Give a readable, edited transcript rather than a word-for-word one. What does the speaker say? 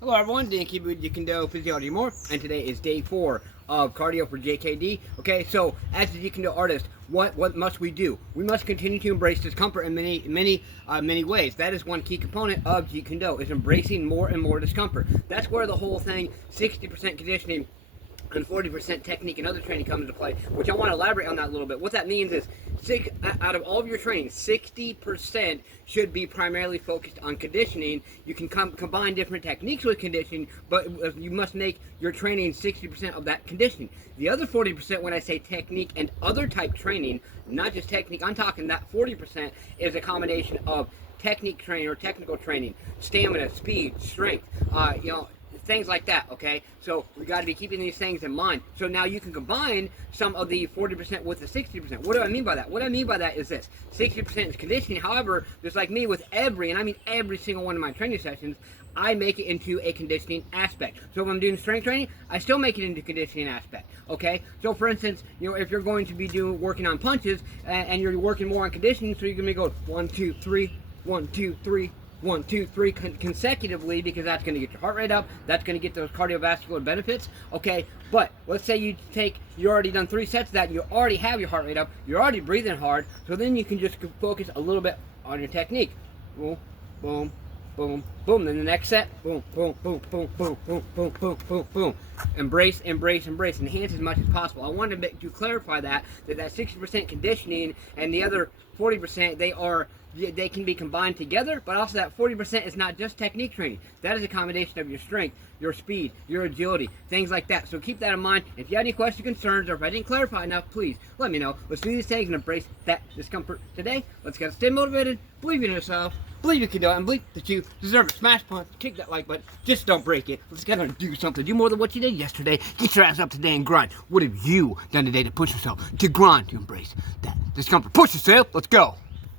Hello everyone, Dan Keep You Can Do Physiology More, and today is day 4 of cardio for JKD. Okay, so as a Jeet artist, what must we do? We must continue to embrace discomfort in many ways. That is one key component of Jeet is embracing more and more discomfort. That's where the whole thing, 60% conditioning and 40% technique and other training comes into play, which I want to elaborate on that a little bit. What that means is, out of all of your training, 60% should be primarily focused on conditioning. You can combine different techniques with conditioning, but you must make your training 60% of that conditioning. The other 40%, when I say technique and other type training, not just technique, I'm talking that 40% is a combination of technique training or technical training, stamina, speed, strength, things like that, okay? So we got to be keeping these things in mind. So now you can combine some of the 40% with the 60%. What do I mean by that? What I mean by that is this. 60% is conditioning. However, just like me with every single one of my training sessions, I make it into a conditioning aspect. So if I'm doing strength training, I still make it into conditioning aspect, okay? So for instance, if you're going to be working on punches and you're working more on conditioning, so you're going to go 1, 2, 3, 1, 2, 3, 1, 2, 3 consecutively, because that's going to get your heart rate up, that's going to get those cardiovascular benefits, okay? But let's say you already done 3 sets of that, and you already have your heart rate up, you're already breathing hard, so then you can just focus a little bit on your technique. Boom, boom, boom, boom. Then the next set, boom, boom, boom, boom, boom, boom, boom, boom, boom, boom. Embrace, embrace, embrace. Enhance as much as possible. I wanted to clarify that 60% conditioning and the other 40%, they can be combined together, but also that 40% is not just technique training. That is a combination of your strength, your speed, your agility, things like that. So keep that in mind. If you have any questions, concerns, or if I didn't clarify enough, please let me know. Let's do these things and embrace that discomfort today. Let's stay motivated, believe in yourself, believe you can do it, and believe that you deserve it. Smash punch, kick that like button, just don't break it. Let's get on and do something. Do more than what you did yesterday. Get your ass up today and grind. What have you done today to push yourself, to grind, to embrace that discomfort? Push yourself. Let's go.